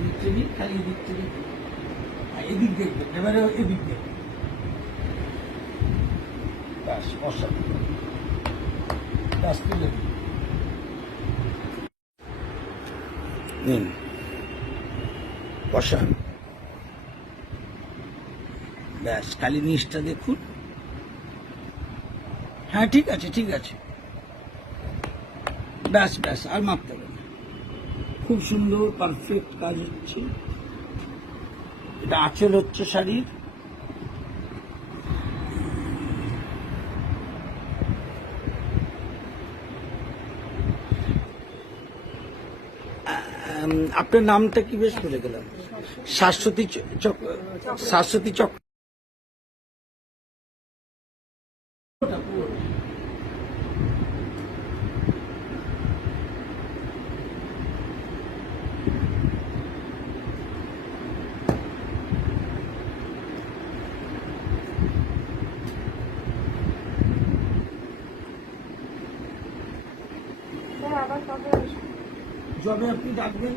এদিক খালি এদিক থেকে এদিক দেখবেন, এবারে এদিক দেখবেন। ব্যাস বসান, ব্যাস তুলে নিন, বসান। ব্যাস খালি নিচটা দেখুন। হ্যাঁ ঠিক আছে, ঠিক আছে, ব্যাস ব্যাস, আর মাপতে হবে না। খুব সুন্দর পারফেক্ট কাজ হচ্ছে। এটা আঁচল হচ্ছে শাড়ির। আপনার নামটা কি বেশ ভুলে গেলাম। শাশ্বতী শাশ্বতী চক্র। যবে আপনি ডাকবেন